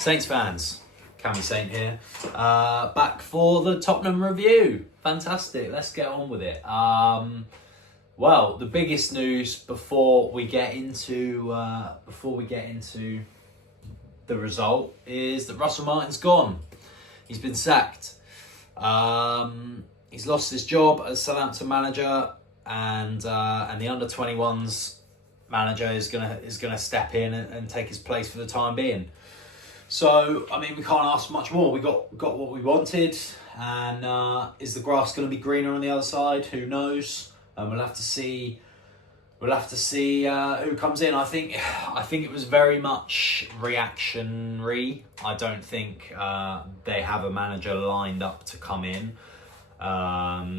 Saints fans, Cammy Saint here, back for the Tottenham review. Fantastic, let's get on with it. Well, the biggest news before we get into the result is that Russell Martin's gone. He's been sacked. He's lost his job as Southampton manager, and the under-21s manager is gonna step in and take his place for the time being. So, I mean, we can't ask much more. We got what we wanted, and is the grass going to be greener on the other side? Who knows? We'll have to see. We'll have to see who comes in. I think it was very much reactionary. I don't think they have a manager lined up to come in.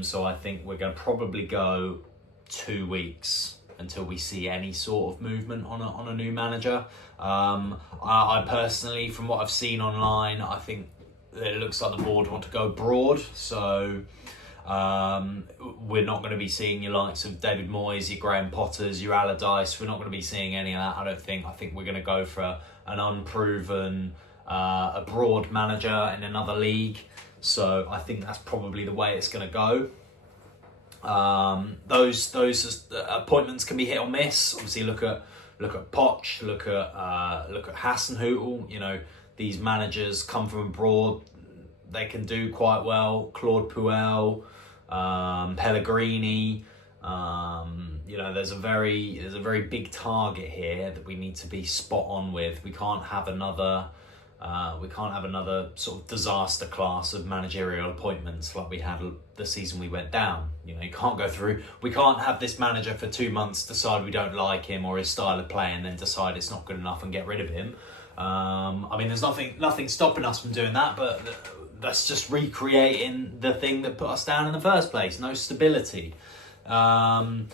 So I think we're going to probably go 2 weeks until we see any sort of movement on a new manager. I personally, from what I've seen online, I think it looks like the board want to go broad. So we're not going to be seeing your likes of David Moyes, your Graham Potters, your Allardyce. We're not going to be seeing any of that, I don't think. I think we're going to go for an unproven, a broad manager in another league. So I think that's probably the way it's going to go. Those appointments can be hit or miss. Obviously, look at Poch, look at Hasenhüttl. You know, these managers come from abroad; they can do quite well. Claude Puel, Pellegrini. You know, there's a very big target here that we need to be spot on with. We can't have another sort of disaster class of managerial appointments like we had the season we went down. You know, you can't go through. We can't have this manager for 2 months decide we don't like him or his style of play, and then decide it's not good enough and get rid of him. I mean, there's nothing stopping us from doing that, but that's just recreating the thing that put us down in the first place. No stability. I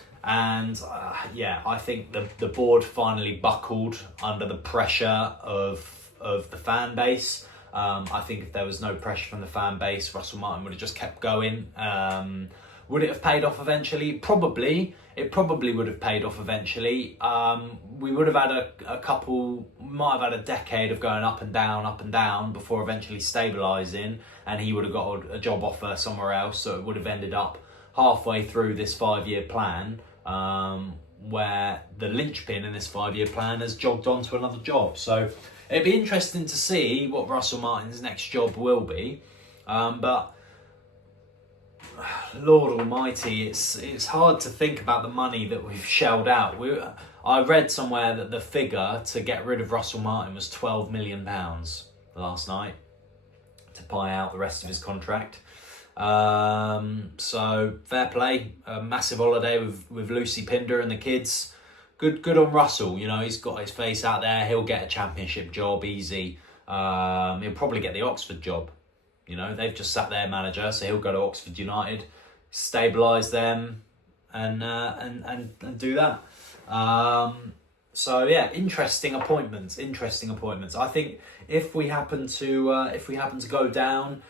think the board finally buckled under the pressure of the fan base. I think if there was no pressure from the fan base, Russell Martin would have just kept going. Would it have paid off eventually? Probably. It probably would have paid off eventually. We would have had might have had a decade of going up and down before eventually stabilising, and he would have got a job offer somewhere else. So it would have ended up halfway through this 5-year plan, where the linchpin in this 5-year plan has jogged on to another job. So it'd be interesting to see what Russell Martin's next job will be. But Lord Almighty, it's hard to think about the money that we've shelled out. I read somewhere that the figure to get rid of Russell Martin was £12 million last night to buy out the rest of his contract. So fair play, a massive holiday with Lucy Pinder and the kids. Good on Russell. You know, he's got his face out there. He'll get a championship job easy. He'll probably get the Oxford job. You know, they've just sat their manager, so he'll go to Oxford United, stabilise them, and do that. So yeah, interesting appointments. I think if we happen to go down,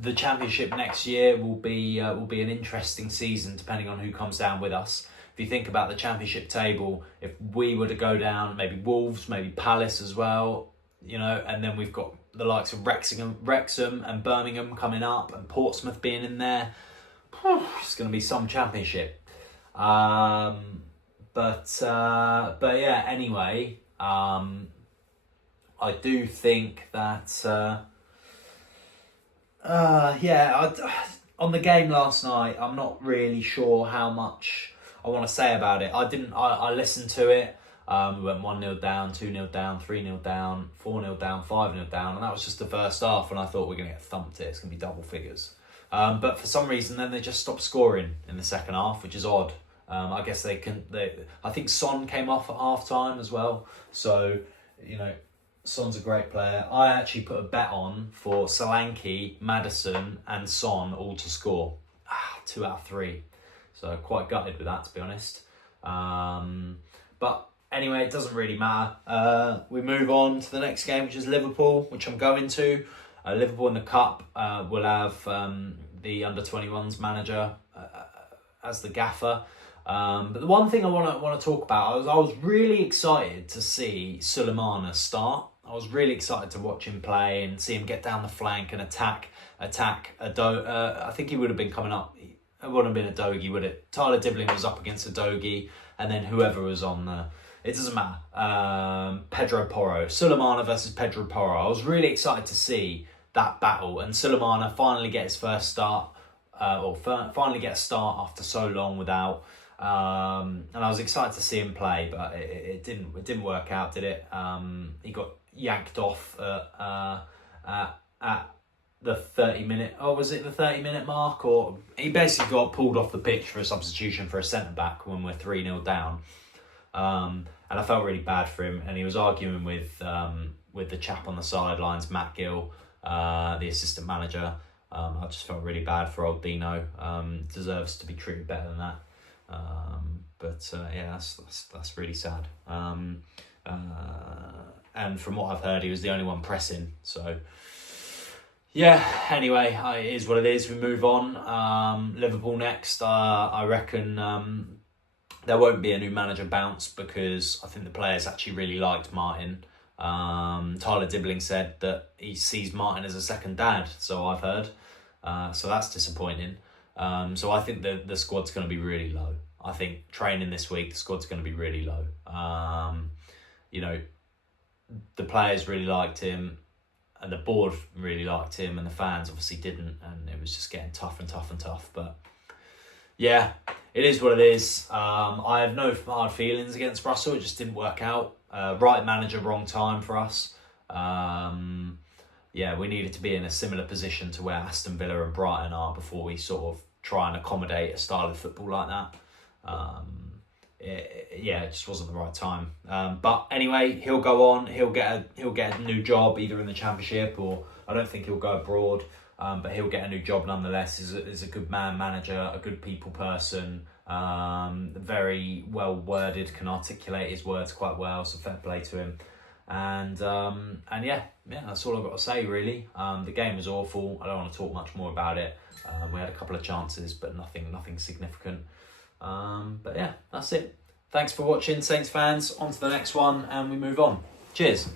the Championship next year will be an interesting season, depending on who comes down with us. If you think about the Championship table, if we were to go down, maybe Wolves, maybe Palace as well, you know, and then we've got the likes of Wrexham and Birmingham coming up, and Portsmouth being in there. It's going to be some Championship. But yeah. Anyway, I do think that. On the game last night, I'm not really sure how much I want to say about it. I listened to it. We went 1-0 down, 2-0 down, 3-0 down, 4-0 down, 5-0 down, and that was just the first half, and I thought we're going to get thumped here. It's going to be double figures. But for some reason, then they just stopped scoring in the second half, which is odd. I guess I think Son came off at half time as well. So, you know, Son's a great player. I actually put a bet on for Solanke, Maddison and Son all to score. 2 out of 3. So quite gutted with that, to be honest. But anyway, it doesn't really matter. We move on to the next game, which is Liverpool, which I'm going to. Liverpool in the Cup. We'll have the under-21s manager as the gaffer. But the one thing I want to talk about, I was really excited to see Sulemana start. I was really excited to watch him play and see him get down the flank and attack I think he would have been coming up. It wouldn't have been a Dogie, would it? Tyler Dibbling was up against a Dogie, and then whoever was on the... It doesn't matter. Pedro Porro. Sulemana versus Pedro Porro. I was really excited to see that battle, and Sulemana finally get his first start, finally get a start after so long without... and I was excited to see him play, but it didn't work out, did it? He got yanked off at the 30-minute, was it the 30-minute mark? Or he basically got pulled off the pitch for a substitution for a centre-back when we're 3-0 down. And I felt really bad for him, and he was arguing with the chap on the sidelines, Matt Gill, the assistant manager. I just felt really bad for old Dino. Deserves to be treated better than that. Yeah, that's really sad. And from what I've heard, he was the only one pressing. So, yeah, anyway, it is what it is. We move on. Liverpool next. I reckon there won't be a new manager bounce because I think the players actually really liked Martin. Tyler Dibbling said that he sees Martin as a second dad, so I've heard. So that's disappointing. So I think the squad's going to be really low. I think training this week, the squad's going to be really low. The players really liked him, and the board really liked him, and the fans obviously didn't, and it was just getting tough and tough and tough. But yeah, it is what it is. I have no hard feelings against Russell. It just didn't work out. Right manager, wrong time for us. We needed to be in a similar position to where Aston Villa and Brighton are before we sort of try and accommodate a style of football like that. It just wasn't the right time. But anyway, he'll go on. He'll get a new job either in the Championship, or I don't think he'll go abroad. But he'll get a new job nonetheless. Is a good manager, a good people person. Very well worded, can articulate his words quite well. So fair play to him. And yeah, that's all I've got to say really. The game was awful. I don't want to talk much more about it. We had a couple of chances, but nothing significant. But yeah, that's it. Thanks for watching, Saints fans. On to the next one, and we move on. Cheers.